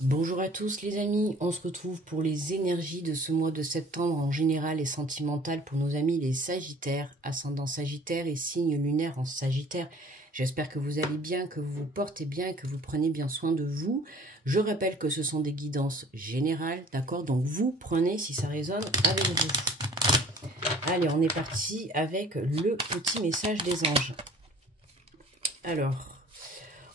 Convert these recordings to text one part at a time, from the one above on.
Bonjour à tous les amis, on se retrouve pour les énergies de ce mois de septembre en général et sentimental pour nos amis les Sagittaires, ascendant Sagittaire et signe lunaire en Sagittaire. J'espère que vous allez bien, que vous vous portez bien, que vous prenez bien soin de vous. Je rappelle que ce sont des guidances générales, d'accord? Donc vous prenez si ça résonne avec vous. Allez, on est parti avec le petit message des anges. Alors...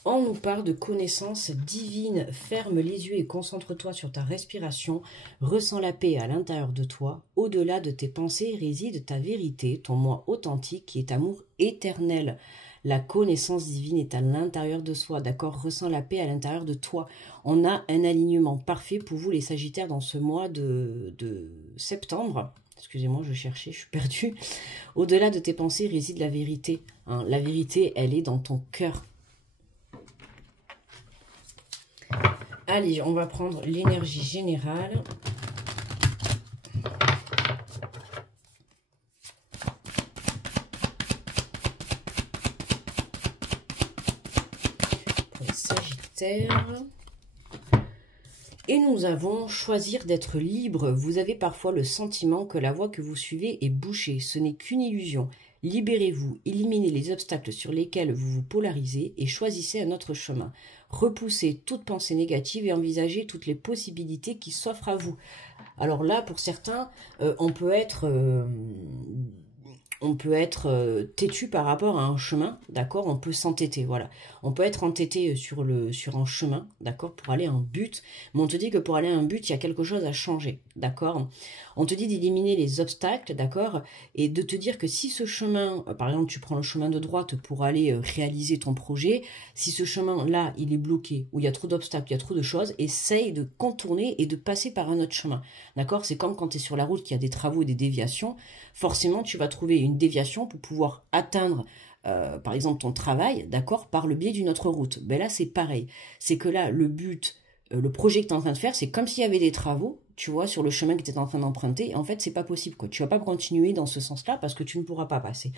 on nous parle de connaissances divines. Ferme les yeux et concentre-toi sur ta respiration. Ressens la paix à l'intérieur de toi. Au-delà de tes pensées réside ta vérité, ton moi authentique qui est amour éternel. La connaissance divine est à l'intérieur de soi, d'accord? Ressens la paix à l'intérieur de toi. On a un alignement parfait pour vous les Sagittaires dans ce mois de septembre. Excusez-moi, je cherchais, je suis perdue. Au-delà de tes pensées réside la vérité. Hein. La vérité, elle est dans ton cœur. Allez, on va prendre l'énergie générale. Pour les Sagittaires. Et nous avons choisir d'être libre. Vous avez parfois le sentiment que la voie que vous suivez est bouchée. Ce n'est qu'une illusion. Libérez-vous, éliminez les obstacles sur lesquels vous vous polarisez et choisissez un autre chemin. Repoussez toute pensée négative et envisagez toutes les possibilités qui s'offrent à vous. Alors là, pour certains, on peut être têtu par rapport à un chemin, d'accord? On peut s'entêter, voilà. On peut être entêté sur un chemin, d'accord? Pour aller à un but, mais on te dit que pour aller à un but, il y a quelque chose à changer, d'accord? On te dit d'éliminer les obstacles, d'accord? Et de te dire que si ce chemin, par exemple, tu prends le chemin de droite pour aller réaliser ton projet, si ce chemin-là, il est bloqué, où il y a trop d'obstacles, il y a trop de choses, essaye de contourner et de passer par un autre chemin, d'accord? C'est comme quand tu es sur la route, qu'il y a des travaux et des déviations, forcément, tu vas trouver une déviation pour pouvoir atteindre, par exemple, ton travail, d'accord, par le biais d'une autre route. Ben là, c'est pareil. C'est que là, le but, le projet que tu es en train de faire, c'est comme s'il y avait des travaux, tu vois, sur le chemin que tu es en train d'emprunter. En fait, c'est pas possible, quoi. Tu vas pas continuer dans ce sens-là parce que tu ne pourras pas passer.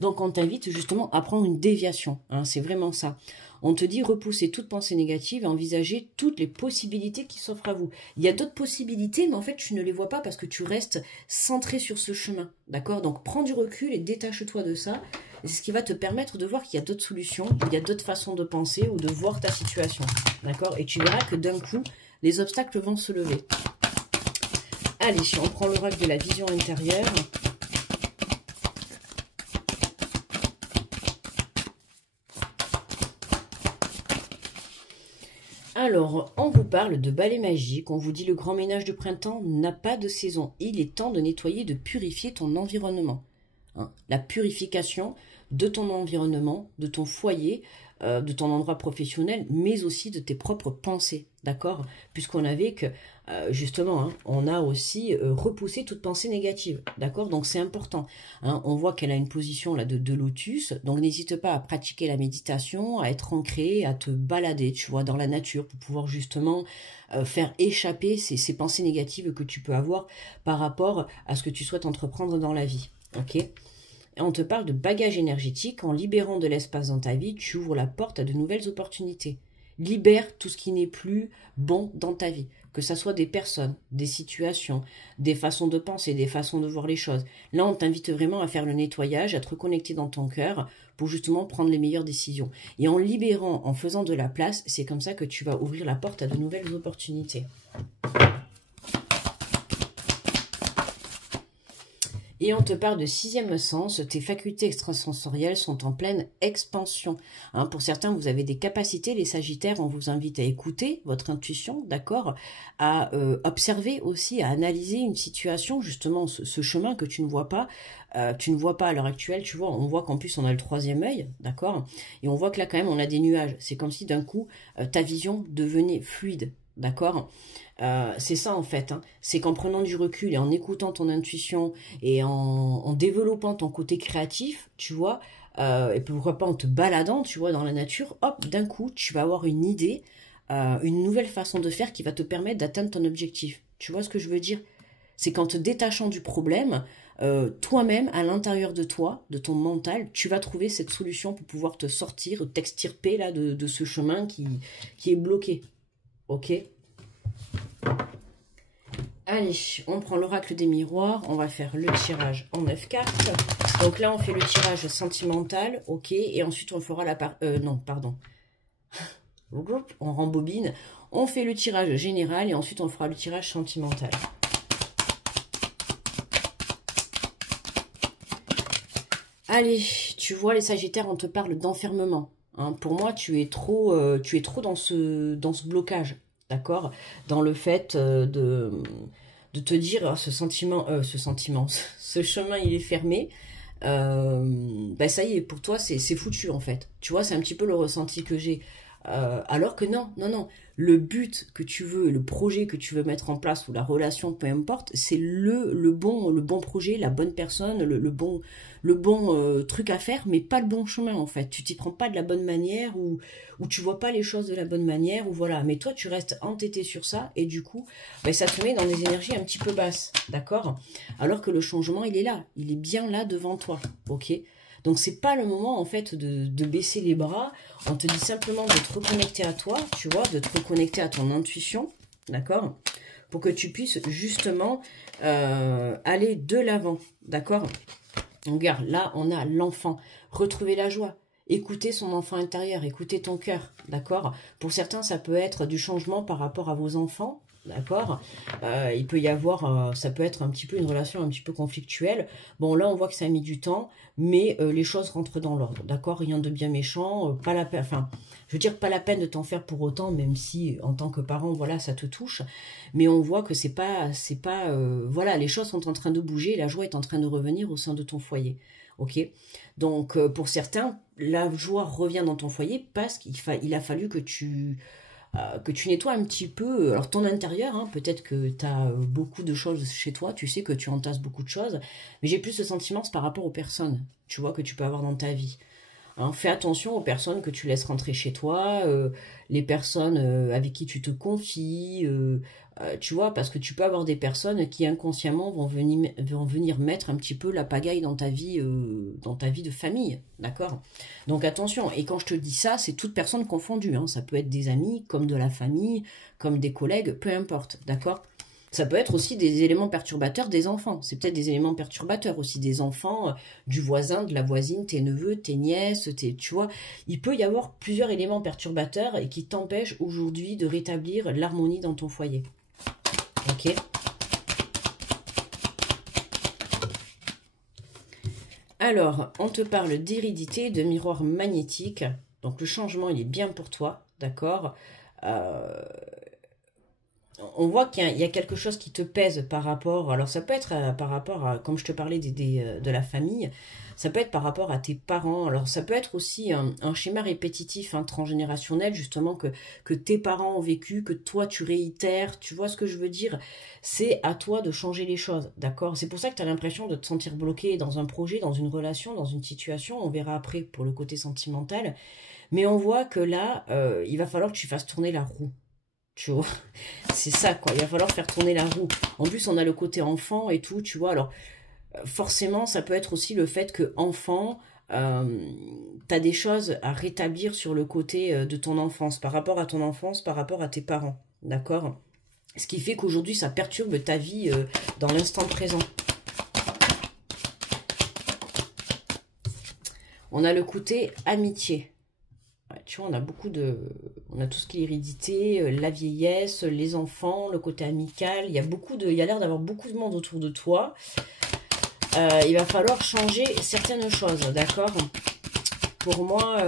Donc, on t'invite justement à prendre une déviation. Hein, c'est vraiment ça. On te dit repousser toute pensée négative et envisager toutes les possibilités qui s'offrent à vous. Il y a d'autres possibilités, mais en fait, tu ne les vois pas parce que tu restes centré sur ce chemin. D'accord? Donc, prends du recul et détache-toi de ça. C'est ce qui va te permettre de voir qu'il y a d'autres solutions, il y a d'autres façons de penser ou de voir ta situation. D'accord? Et tu verras que d'un coup, les obstacles vont se lever. Allez, on prend l'oracle de la vision intérieure. Alors, on vous parle de balai magique, on vous dit le grand ménage de printemps n'a pas de saison. Il est temps de nettoyer, de purifier ton environnement. Hein, la purification de ton environnement, de ton foyer, de ton endroit professionnel, mais aussi de tes propres pensées, d'accord? Puisqu'on avait que, justement, hein, on a aussi repoussé toute pensée négative, d'accord? Donc c'est important. Hein, on voit qu'elle a une position là de lotus, donc n'hésite pas à pratiquer la méditation, à être ancré, à te balader, tu vois, dans la nature, pour pouvoir justement faire échapper ces pensées négatives que tu peux avoir par rapport à ce que tu souhaites entreprendre dans la vie, ok? Et on te parle de bagage énergétique. En libérant de l'espace dans ta vie, tu ouvres la porte à de nouvelles opportunités. Libère tout ce qui n'est plus bon dans ta vie. Que ça soit des personnes, des situations, des façons de penser, des façons de voir les choses. Là, on t'invite vraiment à faire le nettoyage, à te reconnecter dans ton cœur pour justement prendre les meilleures décisions. Et en libérant, en faisant de la place, c'est comme ça que tu vas ouvrir la porte à de nouvelles opportunités. Et on te parle de sixième sens, tes facultés extrasensorielles sont en pleine expansion. Hein, pour certains, vous avez des capacités, les Sagittaires, on vous invite à écouter votre intuition, d'accord, à observer aussi, à analyser une situation, justement, ce chemin que tu ne vois pas à l'heure actuelle, tu vois, on voit qu'en plus on a le troisième œil, d'accord, et on voit que là quand même on a des nuages, c'est comme si d'un coup ta vision devenait fluide, d'accord. C'est ça en fait, hein. C'est qu'en prenant du recul et en écoutant ton intuition et en développant ton côté créatif, tu vois, et pourquoi pas en te baladant, tu vois, dans la nature, hop, d'un coup, tu vas avoir une idée, une nouvelle façon de faire qui va te permettre d'atteindre ton objectif. Tu vois ce que je veux dire? C'est qu'en te détachant du problème, toi-même, à l'intérieur de toi, de ton mental, tu vas trouver cette solution pour pouvoir te sortir, t'extirper là de ce chemin qui est bloqué. Ok? Allez, on prend l'oracle des miroirs. On va faire le tirage en 9 cartes. Donc là, on fait le tirage sentimental. Ok. Et ensuite, on fera la part... non, pardon. On rembobine. On fait le tirage général. Et ensuite, on fera le tirage sentimental. Allez, tu vois, les Sagittaires, on te parle d'enfermement. Hein. Pour moi, tu es trop dans ce blocage. D'accord? Dans le fait de te dire, oh, ce chemin, il est fermé. Ben ça y est, pour toi, c'est foutu, en fait. Tu vois, c'est un petit peu le ressenti que j'ai. Alors que non, non, non. Le but que tu veux, le projet que tu veux mettre en place, ou la relation, peu importe, c'est le bon projet, la bonne personne, le bon truc à faire, mais pas le bon chemin, en fait. Tu t'y prends pas de la bonne manière, ou tu vois pas les choses de la bonne manière, ou voilà. Mais toi, tu restes entêté sur ça, et du coup, ben, ça te met dans des énergies un petit peu basses, d'accord? Alors que le changement, il est là. Il est bien là devant toi, ok? Donc, c'est pas le moment, en fait, de baisser les bras. On te dit simplement de te reconnecter à toi, tu vois, de te reconnecter à ton intuition, d'accord? Pour que tu puisses, justement, aller de l'avant, d'accord? Regarde, là, on a l'enfant. Retrouver la joie. Écoutez son enfant intérieur, écoutez ton cœur, d'accord? Pour certains, ça peut être du changement par rapport à vos enfants, d'accord? Il peut y avoir, ça peut être un petit peu une relation un petit peu conflictuelle. Bon, là, on voit que ça a mis du temps, mais les choses rentrent dans l'ordre, d'accord? Rien de bien méchant, pas la peine, enfin, je veux dire, pas la peine de t'en faire pour autant, même si, en tant que parent, voilà, ça te touche. Mais on voit que voilà, les choses sont en train de bouger, la joie est en train de revenir au sein de ton foyer. Ok, donc pour certains, la joie revient dans ton foyer parce qu'il a fallu que tu nettoies un petit peu alors ton intérieur. Hein, peut-être que tu as beaucoup de choses chez toi, tu sais que tu entasses beaucoup de choses, mais j'ai plus ce sentiment, c'est par rapport aux personnes, tu vois, que tu peux avoir dans ta vie. Hein, fais attention aux personnes que tu laisses rentrer chez toi, les personnes avec qui tu te confies, tu vois, parce que tu peux avoir des personnes qui inconsciemment vont venir mettre un petit peu la pagaille dans ta vie de famille, d'accord? Donc attention, et quand je te dis ça, c'est toute personne confondue, hein, ça peut être des amis, comme de la famille, comme des collègues, peu importe, d'accord? Ça peut être aussi des éléments perturbateurs des enfants. C'est peut-être des éléments perturbateurs aussi des enfants, du voisin, de la voisine, tes neveux, tes nièces, tu vois. Il peut y avoir plusieurs éléments perturbateurs et qui t'empêchent aujourd'hui de rétablir l'harmonie dans ton foyer. Ok. Alors, on te parle d'hérédité, de miroir magnétique. Donc le changement, il est bien pour toi, d'accord? On voit qu'il y a quelque chose qui te pèse par rapport, alors ça peut être par rapport à, comme je te parlais de la famille, ça peut être par rapport à tes parents, alors ça peut être aussi un schéma répétitif, transgénérationnel, justement, que tes parents ont vécu, que toi tu réitères, tu vois ce que je veux dire? C'est à toi de changer les choses, d'accord? C'est pour ça que tu as l'impression de te sentir bloqué dans un projet, dans une relation, dans une situation, on verra après pour le côté sentimental, mais on voit que là, il va falloir que tu fasses tourner la roue. Tu vois, c'est ça quoi, il va falloir faire tourner la roue. En plus, on a le côté enfant et tout, tu vois. Alors, forcément, ça peut être aussi le fait que enfant, t'as des choses à rétablir sur le côté de ton enfance, par rapport à ton enfance, par rapport à tes parents, d'accord? Ce qui fait qu'aujourd'hui, ça perturbe ta vie dans l'instant présent. On a le côté amitié. Tu vois, on a tout ce qui est hérédité, la vieillesse, les enfants, le côté amical. Il y a l'air d'avoir beaucoup de monde autour de toi. Il va falloir changer certaines choses, d'accord? Pour moi,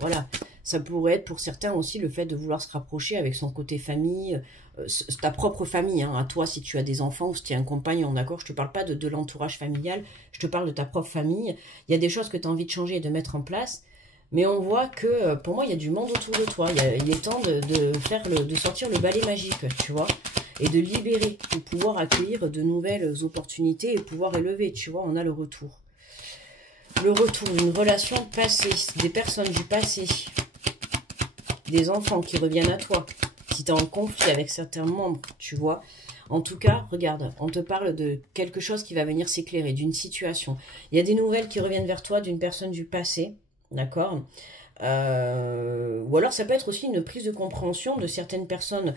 voilà, ça pourrait être pour certains aussi le fait de vouloir se rapprocher avec son côté famille, ta propre famille, hein, à toi si tu as des enfants ou si tu es un compagnon, d'accord? Je te parle pas de l'entourage familial, je te parle de ta propre famille. Il y a des choses que tu as envie de changer et de mettre en place. Mais on voit que, pour moi, il y a du monde autour de toi. Il est temps de sortir le balai magique, tu vois, et de libérer, de pouvoir accueillir de nouvelles opportunités et pouvoir élever, tu vois, on a le retour. Le retour d'une relation passée, des personnes du passé, des enfants qui reviennent à toi, si tu es en conflit avec certains membres, tu vois. En tout cas, regarde, on te parle de quelque chose qui va venir s'éclairer, d'une situation. Il y a des nouvelles qui reviennent vers toi d'une personne du passé. D'accord? Ou alors ça peut être aussi une prise de compréhension de certaines personnes.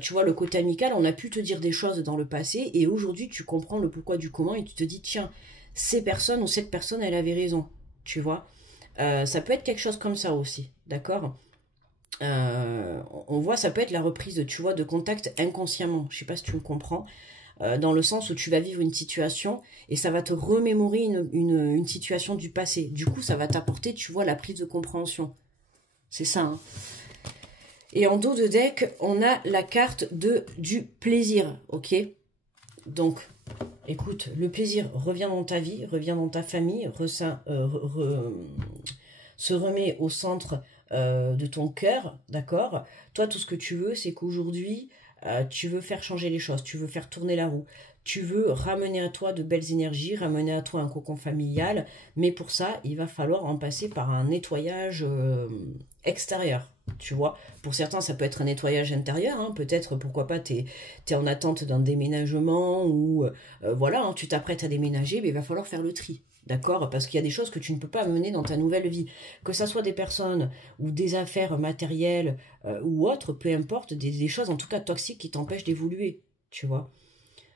Tu vois, le côté amical, on a pu te dire des choses dans le passé et aujourd'hui tu comprends le pourquoi du comment et tu te dis tiens, ces personnes ou cette personne elle avait raison, tu vois. Ça peut être quelque chose comme ça aussi, d'accord. On voit ça peut être la reprise, tu vois, de contact inconsciemment, je sais pas si tu me comprends. Dans le sens où tu vas vivre une situation et ça va te remémorer une situation du passé. Du coup, ça va t'apporter, tu vois, la prise de compréhension. C'est ça, hein. Et en dos de deck, on a la carte du plaisir, ok? Donc, écoute, le plaisir revient dans ta vie, revient dans ta famille, se remet au centre de ton cœur, d'accord? Toi, tout ce que tu veux, c'est qu'aujourd'hui, tu veux faire changer les choses, tu veux faire tourner la roue, tu veux ramener à toi de belles énergies, ramener à toi un cocon familial, mais pour ça, il va falloir en passer par un nettoyage extérieur, tu vois. Pour certains, ça peut être un nettoyage intérieur, hein. Peut-être, pourquoi pas, tu es en attente d'un déménagement ou voilà, hein, tu t'apprêtes à déménager, mais il va falloir faire le tri. D'accord? Parce qu'il y a des choses que tu ne peux pas mener dans ta nouvelle vie. Que ça soit des personnes ou des affaires matérielles ou autres, peu importe, des choses en tout cas toxiques qui t'empêchent d'évoluer. Tu vois?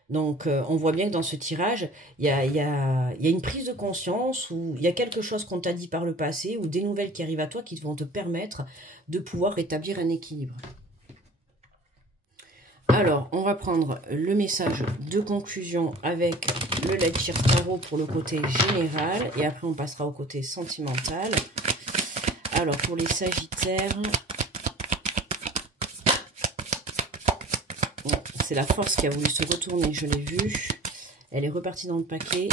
Donc on voit bien que dans ce tirage, il y a une prise de conscience ou il y a quelque chose qu'on t'a dit par le passé ou des nouvelles qui arrivent à toi qui vont te permettre de pouvoir rétablir un équilibre. Alors, on va prendre le message de conclusion avec le Lightyear Tarot pour le côté général. Et après, on passera au côté sentimental. Alors, pour les Sagittaires, c'est la force qui a voulu se retourner, je l'ai vu. Elle est repartie dans le paquet.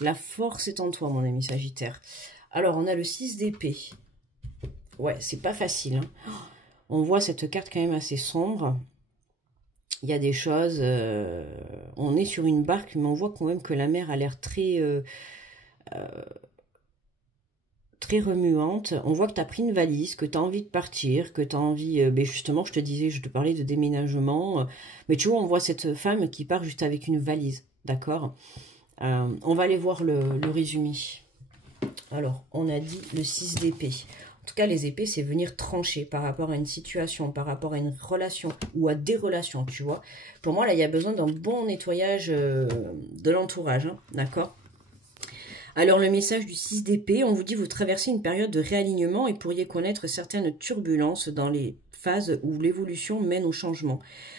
La force est en toi, mon ami Sagittaire. Alors, on a le 6 d'épée. Ouais, c'est pas facile, hein. On voit cette carte quand même assez sombre. Il y a des choses, on est sur une barque, mais on voit quand même que la mer a l'air très remuante. On voit que tu as pris une valise, que tu as envie de partir, que tu as envie, ben justement, je te disais, je te parlais de déménagement, mais tu vois, on voit cette femme qui part juste avec une valise, d'accord. On va aller voir le résumé. Alors, on a dit le 6 d'épée. En tout cas, les épées, c'est venir trancher par rapport à une situation, par rapport à une relation ou à des relations, tu vois. Pour moi, là, il y a besoin d'un bon nettoyage de l'entourage, hein, d'accord. Alors, le message du 6 d'épée, on vous dit vous traversez une période de réalignement et pourriez connaître certaines turbulences dans les phases où l'évolution mène au changement.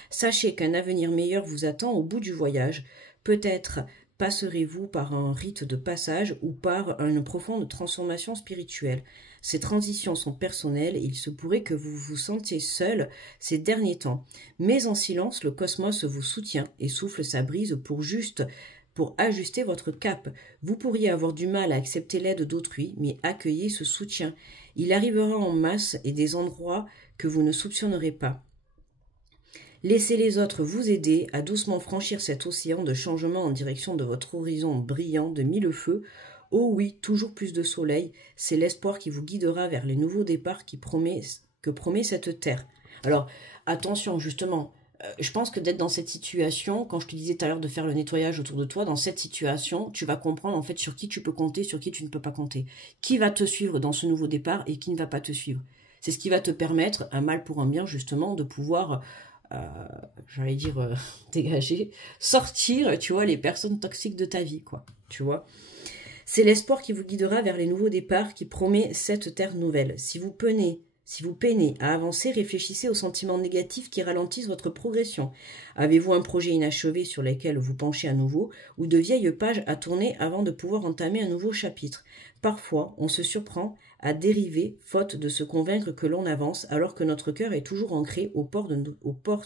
Sachez qu'un avenir meilleur vous attend au bout du voyage. Peut-être passerez-vous par un rite de passage ou par une profonde transformation spirituelle. Ces transitions sont personnelles et il se pourrait que vous vous sentiez seul ces derniers temps. Mais en silence, le cosmos vous soutient et souffle sa brise pour ajuster votre cap. Vous pourriez avoir du mal à accepter l'aide d'autrui, mais accueillez ce soutien. Il arrivera en masse et des endroits que vous ne soupçonnerez pas. Laissez les autres vous aider à doucement franchir cet océan de changement en direction de votre horizon brillant de mille feux. Oh oui, toujours plus de soleil, c'est l'espoir qui vous guidera vers les nouveaux départs que promet cette terre. Alors, attention, justement, je pense que d'être dans cette situation, quand je te disais tout à l'heure de faire le nettoyage autour de toi, dans cette situation, tu vas comprendre en fait sur qui tu peux compter, sur qui tu ne peux pas compter. Qui va te suivre dans ce nouveau départ et qui ne va pas te suivre. C'est ce qui va te permettre, un mal pour un bien, justement, de pouvoir... j'allais dire dégager, sortir, tu vois, les personnes toxiques de ta vie, quoi, tu vois. C'est l'espoir qui vous guidera vers les nouveaux départs qui promet cette terre nouvelle. Si vous peinez à avancer, réfléchissez aux sentiments négatifs qui ralentissent votre progression. Avez-vous un projet inachevé sur lequel vous penchez à nouveau ou de vieilles pages à tourner avant de pouvoir entamer un nouveau chapitre? Parfois, on se surprend à dériver, faute de se convaincre que l'on avance, alors que notre cœur est toujours ancré aux portes de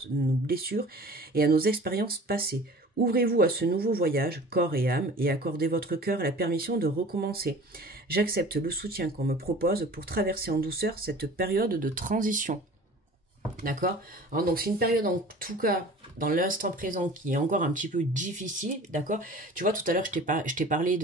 nos blessures et à nos expériences passées. Ouvrez-vous à ce nouveau voyage, corps et âme, et accordez votre cœur la permission de recommencer. J'accepte le soutien qu'on me propose pour traverser en douceur cette période de transition. D'accord? Donc c'est une période en tout cas dans l'instant présent qui est encore un petit peu difficile, d'accord? Tu vois, tout à l'heure, je t'ai parlé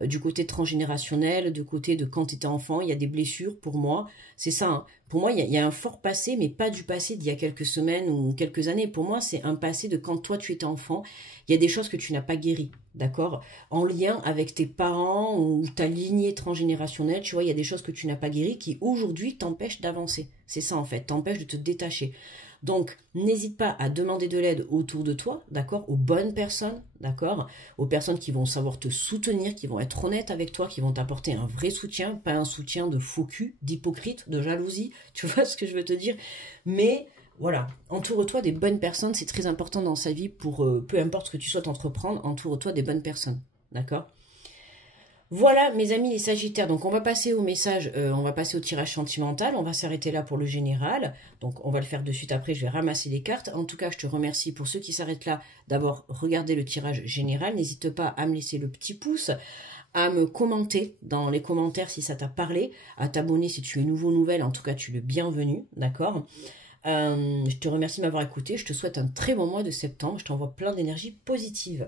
du côté transgénérationnel, du côté de quand tu étais enfant, il y a des blessures pour moi, c'est ça, hein. Pour moi, il y a un fort passé, mais pas du passé d'il y a quelques semaines ou quelques années. Pour moi, c'est un passé de quand toi, tu étais enfant. Il y a des choses que tu n'as pas guéries, d'accord? En lien avec tes parents ou ta lignée transgénérationnelle, tu vois, il y a des choses que tu n'as pas guéries qui, aujourd'hui, t'empêchent d'avancer. C'est ça, en fait, t'empêchent de te détacher. Donc, n'hésite pas à demander de l'aide autour de toi, d'accord, aux bonnes personnes, d'accord, aux personnes qui vont savoir te soutenir, qui vont être honnêtes avec toi, qui vont t'apporter un vrai soutien, pas un soutien de faux cul, d'hypocrite, de jalousie, tu vois ce que je veux te dire. Mais voilà, entoure-toi des bonnes personnes, c'est très important dans sa vie pour peu importe ce que tu souhaites entreprendre, entoure-toi des bonnes personnes, d'accord. Voilà, mes amis les Sagittaires, donc on va passer au message, on va passer au tirage sentimental, on va s'arrêter là pour le général, donc on va le faire de suite après, je vais ramasser les cartes. En tout cas, je te remercie pour ceux qui s'arrêtent là d'avoir regardé le tirage général, n'hésite pas à me laisser le petit pouce, à me commenter dans les commentaires si ça t'a parlé, à t'abonner si tu es nouveau, nouvelle, en tout cas tu es le bienvenu, d'accord. Je te remercie de m'avoir écouté, je te souhaite un très bon mois de septembre, je t'envoie plein d'énergie positive.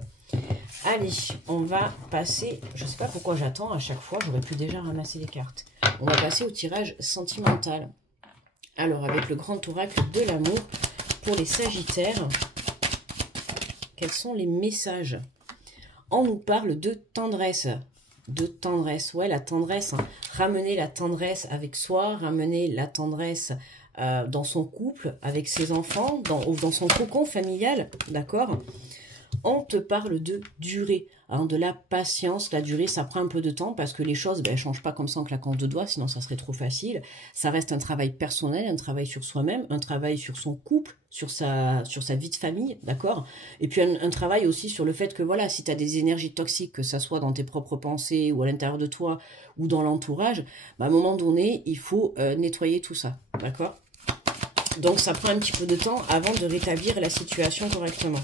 Allez, on va passer, je ne sais pas pourquoi j'attends à chaque fois, j'aurais pu déjà ramasser les cartes. On va passer au tirage sentimental. Alors, avec le grand oracle de l'amour, pour les Sagittaires, quels sont les messages? On nous parle de tendresse. De tendresse, ouais, la tendresse. Hein. Ramener la tendresse avec soi, ramener la tendresse dans son couple, avec ses enfants, dans son cocon familial, d'accord? On te parle de durée, hein, de la patience. La durée, ça prend un peu de temps parce que les choses, ben, elles ne changent pas comme ça en claquant de doigts, sinon ça serait trop facile. Ça reste un travail personnel, un travail sur soi-même, un travail sur son couple, sur sa vie de famille, d'accord? Et puis un travail aussi sur le fait que, voilà, si tu as des énergies toxiques, que ça soit dans tes propres pensées ou à l'intérieur de toi ou dans l'entourage, ben, à un moment donné, il faut nettoyer tout ça, d'accord? Donc ça prend un petit peu de temps avant de rétablir la situation correctement.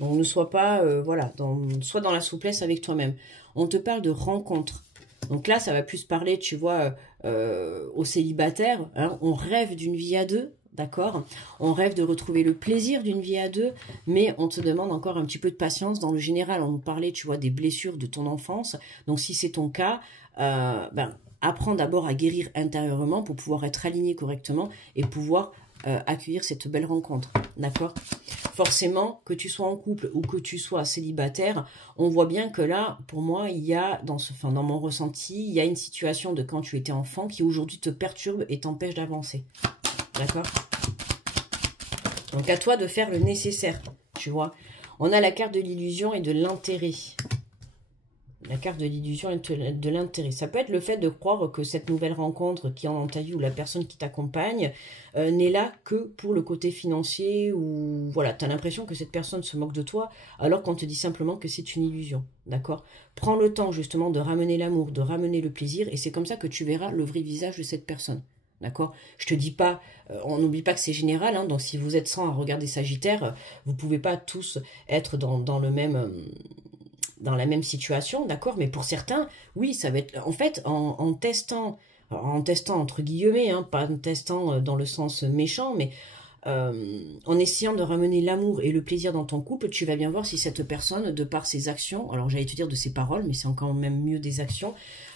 Donc ne sois pas, voilà, sois dans la souplesse avec toi-même. On te parle de rencontres. Donc là, ça va plus parler, tu vois, aux célibataires. Hein, on rêve d'une vie à deux, d'accord? On rêve de retrouver le plaisir d'une vie à deux, mais on te demande encore un petit peu de patience. Dans le général, on nous parlait, tu vois, des blessures de ton enfance. Donc si c'est ton cas, apprends d'abord à guérir intérieurement pour pouvoir être aligné correctement et pouvoir accueillir cette belle rencontre, d'accord? Forcément, que tu sois en couple ou que tu sois célibataire, on voit bien que là, pour moi, il y a, dans mon ressenti, il y a une situation de quand tu étais enfant qui aujourd'hui te perturbe et t'empêche d'avancer. D'accord? Donc à toi de faire le nécessaire, tu vois. On a la carte de l'illusion et de l'intérêt. La carte de l'illusion et de l'intérêt. Ça peut être le fait de croire que cette nouvelle rencontre qui est dans ta vie ou la personne qui t'accompagne n'est là que pour le côté financier ou voilà, tu as l'impression que cette personne se moque de toi alors qu'on te dit simplement que c'est une illusion, d'accord? Prends le temps justement de ramener l'amour, de ramener le plaisir et c'est comme ça que tu verras le vrai visage de cette personne. D'accord? Je te dis pas, on n'oublie pas que c'est général, hein, donc si vous êtes 100 à regarder Sagittaire, vous pouvez pas tous être dans le même... dans la même situation, d'accord, mais pour certains, oui, ça va être, en fait, en testant entre guillemets, hein, pas en testant dans le sens méchant, mais en essayant de ramener l'amour et le plaisir dans ton couple, tu vas bien voir si cette personne, de par ses actions, alors j'allais te dire de ses paroles, mais c'est encore même mieux des actions,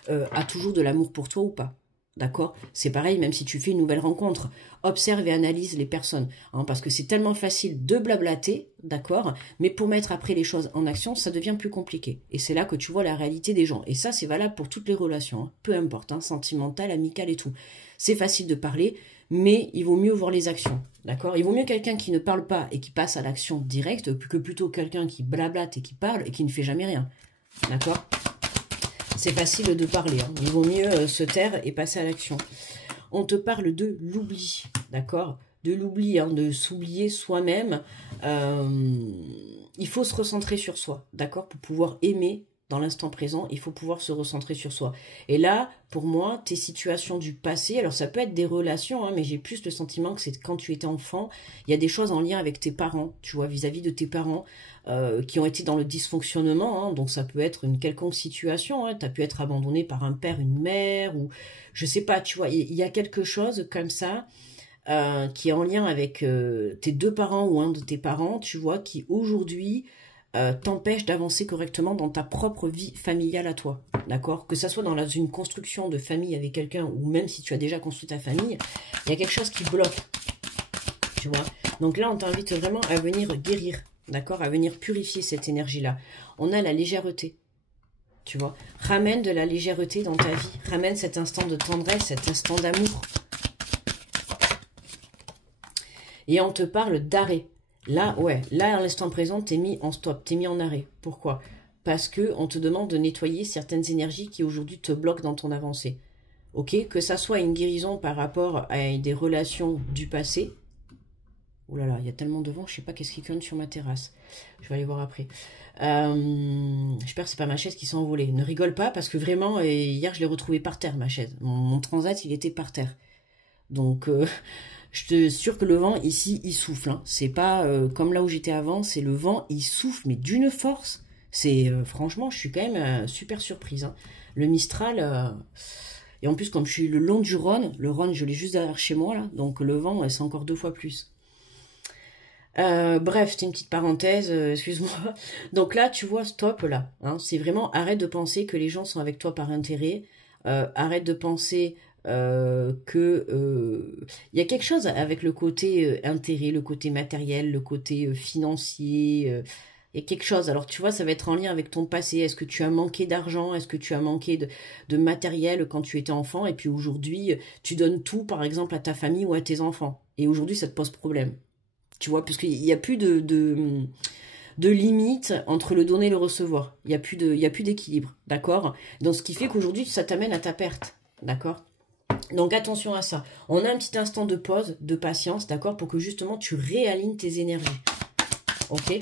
a toujours de l'amour pour toi ou pas. D'accord? C'est pareil, même si tu fais une nouvelle rencontre, observe et analyse les personnes, hein, parce que c'est tellement facile de blablater, d'accord? Mais pour mettre après les choses en action, ça devient plus compliqué. Et c'est là que tu vois la réalité des gens. Et ça, c'est valable pour toutes les relations, hein, peu importe, hein, sentimentales, amicales et tout. C'est facile de parler, mais il vaut mieux voir les actions, d'accord? Il vaut mieux quelqu'un qui ne parle pas et qui passe à l'action directe que plutôt quelqu'un qui blablate et qui parle et qui ne fait jamais rien, d'accord? C'est facile de parler, hein. Il vaut mieux se taire et passer à l'action. On te parle de l'oubli, d'accord? De l'oubli, hein, de s'oublier soi-même. Il faut se recentrer sur soi, d'accord? Pour pouvoir aimer dans l'instant présent, il faut pouvoir se recentrer sur soi. Et là, pour moi, tes situations du passé, alors ça peut être des relations, hein, mais j'ai plus le sentiment que c'est quand tu étais enfant, il y a des choses en lien avec tes parents, tu vois, vis-à-vis de tes parents, qui ont été dans le dysfonctionnement, hein, donc ça peut être une quelconque situation, hein, tu as pu être abandonné par un père, une mère, ou je sais pas, tu vois, il y a quelque chose comme ça, qui est en lien avec tes deux parents ou un de tes parents, tu vois, qui aujourd'hui t'empêche d'avancer correctement dans ta propre vie familiale à toi, d'accord? Que ça soit dans une construction de famille avec quelqu'un ou même si tu as déjà construit ta famille, il y a quelque chose qui bloque, tu vois? Donc là, on t'invite vraiment à venir guérir, d'accord? À venir purifier cette énergie-là. On a la légèreté, tu vois? Ramène de la légèreté dans ta vie, ramène cet instant de tendresse, cet instant d'amour. Et on te parle d'arrêt. Là, ouais, là, à l'instant présent, t'es mis en stop, t'es mis en arrêt. Pourquoi? Parce que on te demande de nettoyer certaines énergies qui aujourd'hui te bloquent dans ton avancée. Ok? Que ça soit une guérison par rapport à des relations du passé. Oh là là, il y a tellement de vent, je sais pas qu'est-ce qui conne sur ma terrasse. Je vais aller voir après. J'espère que c'est pas ma chaise qui s'est envolée. Ne rigole pas parce que vraiment, hier, je l'ai retrouvée par terre, ma chaise. Mon transat, il était par terre. Donc... je te sûr que le vent ici, il souffle. Hein. C'est pas comme là où j'étais avant, c'est le vent, il souffle, mais d'une force. C'est franchement, je suis quand même super surprise. Hein. Le Mistral, et en plus comme je suis le long du Rhône, le Rhône je l'ai juste derrière chez moi là, donc le vent c'est encore 2 fois plus. Bref, c'était une petite parenthèse, excuse-moi. Donc là, tu vois, stop là. Hein. C'est vraiment, arrête de penser que les gens sont avec toi par intérêt. Arrête de penser... il y a quelque chose avec le côté intérêt, le côté matériel, le côté financier, il y a quelque chose. Alors tu vois, ça va être en lien avec ton passé. Est-ce que tu as manqué d'argent? Est-ce que tu as manqué de matériel quand tu étais enfant? Et puis aujourd'hui, tu donnes tout, par exemple, à ta famille ou à tes enfants. Et aujourd'hui, ça te pose problème. Tu vois, parce qu'il n'y a plus de limite entre le donner et le recevoir. Il n'y a plus d'équilibre, d'accord? Donc ce qui fait qu'aujourd'hui, ça t'amène à ta perte, d'accord? Donc attention à ça. On a un petit instant de pause, de patience, d'accord, pour que justement tu réalignes tes énergies. Ok?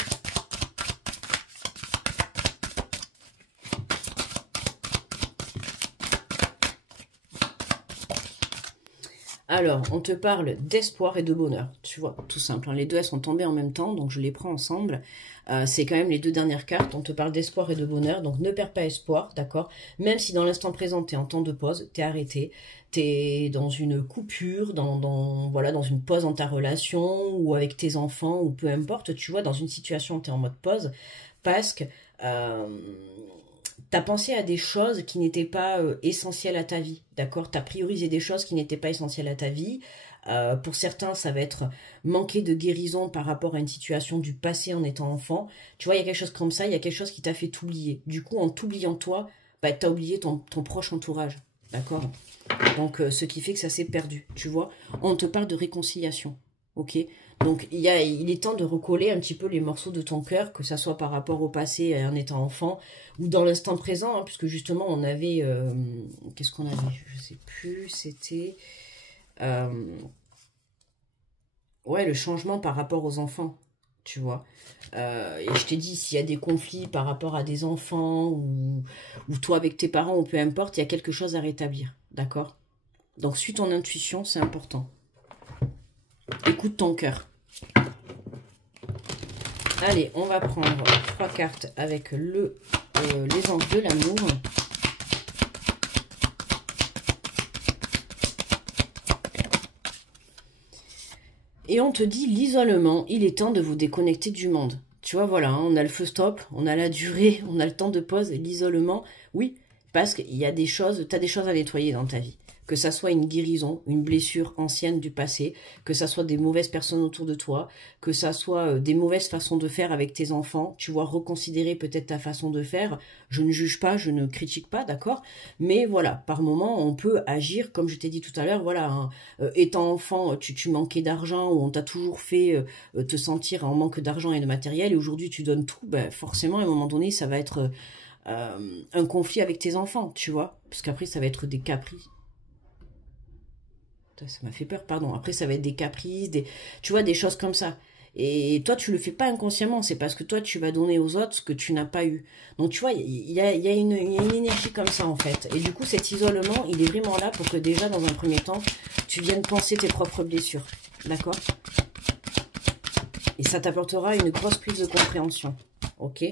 Alors, on te parle d'espoir et de bonheur, tu vois, tout simple. Hein. Les deux, elles sont tombées en même temps, donc je les prends ensemble. C'est quand même les deux dernières cartes. On te parle d'espoir et de bonheur, donc ne perds pas espoir, d'accord? Même si dans l'instant présent, tu es en temps de pause, tu es arrêté, tu es dans une coupure, voilà, dans une pause dans ta relation, ou avec tes enfants, ou peu importe, tu vois, dans une situation où tu es en mode pause, parce que... t'as pensé à des choses qui n'étaient pas essentielles à ta vie, d'accord? T'as priorisé des choses qui n'étaient pas essentielles à ta vie. Pour certains, ça va être manquer de guérison par rapport à une situation du passé en étant enfant. Tu vois, il y a quelque chose comme ça, il y a quelque chose qui t'a fait t'oublier. Du coup, en t'oubliant toi, bah, t'as oublié ton proche entourage, d'accord? Donc, ce qui fait que ça s'est perdu, tu vois? On te parle de réconciliation, ok? Donc, il est temps de recoller un petit peu les morceaux de ton cœur, que ça soit par rapport au passé en étant enfant, ou dans l'instant présent, hein, puisque justement, on avait... qu'est-ce qu'on avait? Je sais plus, c'était... ouais, le changement par rapport aux enfants, tu vois. Et je t'ai dit, s'il y a des conflits par rapport à des enfants, ou toi avec tes parents, ou peu importe, il y a quelque chose à rétablir, d'accord? Donc, suis ton intuition, c'est important. Écoute ton cœur. Allez, on va prendre 3 cartes avec les anges de l'amour. Et on te dit l'isolement, il est temps de vous déconnecter du monde. Tu vois, voilà, hein, on a le feu stop, on a la durée, on a le temps de pause et l'isolement. Oui, parce qu'il y a des choses, tu as des choses à nettoyer dans ta vie. Que ça soit une guérison, une blessure ancienne du passé, que ça soit des mauvaises personnes autour de toi, que ça soit des mauvaises façons de faire avec tes enfants, tu vois, reconsidérer peut-être ta façon de faire. Je ne juge pas, je ne critique pas, d'accord? Mais voilà, par moment, on peut agir, comme je t'ai dit tout à l'heure, voilà, hein, étant enfant, tu manquais d'argent, ou on t'a toujours fait te sentir en manque d'argent et de matériel, et aujourd'hui tu donnes tout, ben, forcément, à un moment donné, ça va être un conflit avec tes enfants, tu vois? Parce qu'après, ça va être des caprices. Ça m'a fait peur, pardon. Après, ça va être des caprices, tu vois, des choses comme ça. Et toi, tu le fais pas inconsciemment. C'est parce que toi, tu vas donner aux autres ce que tu n'as pas eu. Donc, tu vois, il y a une énergie comme ça, en fait. Et du coup, cet isolement, il est vraiment là pour que déjà, dans un premier temps, tu viennes penser tes propres blessures. D'accord? Et ça t'apportera une grosse prise de compréhension. Ok?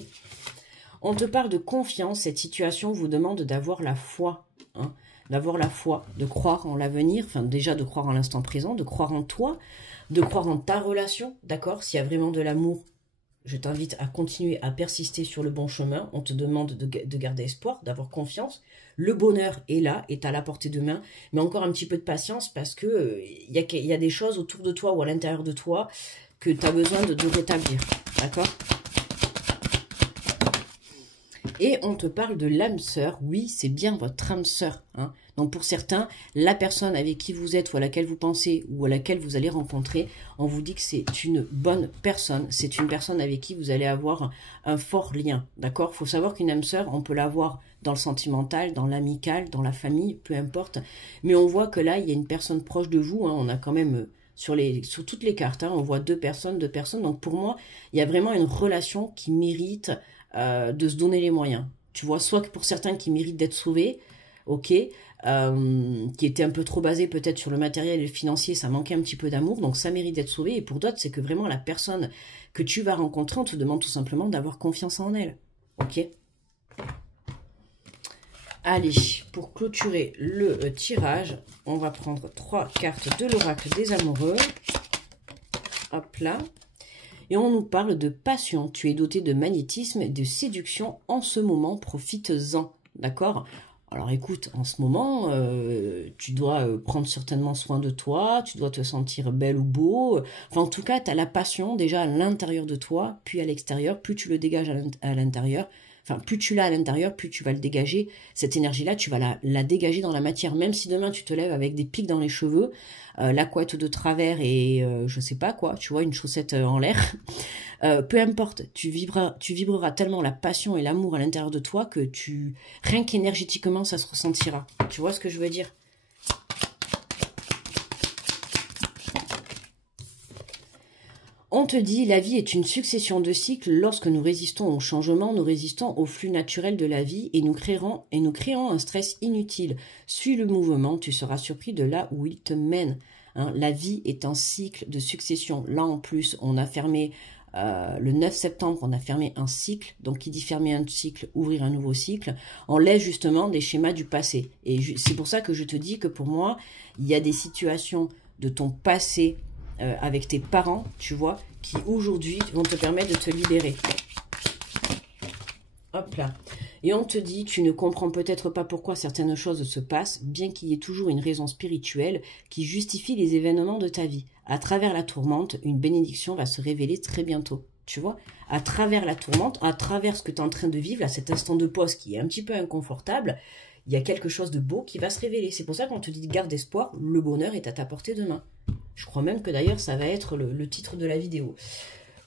On te parle de confiance. Cette situation vous demande d'avoir la foi. Hein. d'avoir la foi, de croire en l'avenir, enfin déjà de croire en l'instant présent, de croire en toi, de croire en ta relation, d'accord? S'il y a vraiment de l'amour, je t'invite à continuer à persister sur le bon chemin. On te demande de garder espoir, d'avoir confiance. Le bonheur est là, est à la portée de main, mais encore un petit peu de patience parce que il y a des choses autour de toi ou à l'intérieur de toi que tu as besoin de rétablir, d'accord? Et on te parle de l'âme sœur. Oui, c'est bien votre âme sœur. Hein. Donc pour certains, la personne avec qui vous êtes ou à laquelle vous pensez ou à laquelle vous allez rencontrer, on vous dit que c'est une bonne personne. C'est une personne avec qui vous allez avoir un fort lien. D'accord? Il faut savoir qu'une âme sœur, on peut l'avoir dans le sentimental, dans l'amical, dans la famille, peu importe. Mais on voit que là, il y a une personne proche de vous. Hein. On a quand même... Sur toutes les cartes, hein, on voit deux personnes. Donc pour moi, il y a vraiment une relation qui mérite de se donner les moyens. Tu vois, soit que pour certains qui méritent d'être sauvés, ok, qui étaient un peu trop basés peut-être sur le matériel et le financier, ça manquait un petit peu d'amour, donc ça mérite d'être sauvé. Et pour d'autres, c'est que vraiment la personne que tu vas rencontrer, on te demande tout simplement d'avoir confiance en elle. Ok. Allez, pour clôturer le tirage, on va prendre 3 cartes de l'oracle des amoureux. Hop là. Et on nous parle de passion. Tu es doté de magnétisme et de séduction en ce moment. Profites-en. D'accord? Alors écoute, en ce moment, tu dois prendre certainement soin de toi. Tu dois te sentir belle ou beau. Enfin, en tout cas, tu as la passion déjà à l'intérieur de toi, puis à l'extérieur. Plus tu le dégages à l'intérieur, enfin, plus tu l'as à l'intérieur, plus tu vas le dégager. Cette énergie-là, tu vas la dégager dans la matière. Même si demain, tu te lèves avec des pics dans les cheveux, la couette de travers et je sais pas quoi, tu vois, une chaussette en l'air. Peu importe, tu vibreras tellement la passion et l'amour à l'intérieur de toi que rien qu'énergétiquement, ça se ressentira. Tu vois ce que je veux dire? On te dit, la vie est une succession de cycles. Lorsque nous résistons au changement, nous résistons au flux naturel de la vie et nous créons un stress inutile. Suis le mouvement, tu seras surpris de là où il te mène. Hein, la vie est un cycle de succession. Là, en plus, on a fermé, le 9 septembre, on a fermé un cycle. Donc, qui dit fermer un cycle, ouvrir un nouveau cycle. On laisse justement des schémas du passé. Et c'est pour ça que je te dis que pour moi, il y a des situations de ton passé avec tes parents, tu vois, qui aujourd'hui vont te permettre de te libérer. Hop là. Et on te dit, tu ne comprends peut-être pas pourquoi certaines choses se passent, bien qu'il y ait toujours une raison spirituelle qui justifie les événements de ta vie. À travers la tourmente, une bénédiction va se révéler très bientôt. Tu vois, à travers la tourmente, à travers ce que tu es en train de vivre, à cet instant de pause qui est un petit peu inconfortable, il y a quelque chose de beau qui va se révéler. C'est pour ça qu'on te dit, garde espoir, le bonheur est à ta portée de main. Je crois même que d'ailleurs, ça va être le titre de la vidéo.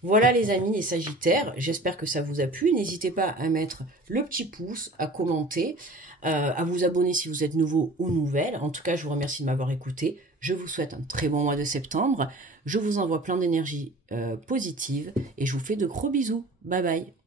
Voilà les amis, les sagittaires, j'espère que ça vous a plu. N'hésitez pas à mettre le petit pouce, à commenter, à vous abonner si vous êtes nouveau ou nouvelle. En tout cas, je vous remercie de m'avoir écouté. Je vous souhaite un très bon mois de septembre. Je vous envoie plein d'énergie positive et je vous fais de gros bisous. Bye bye.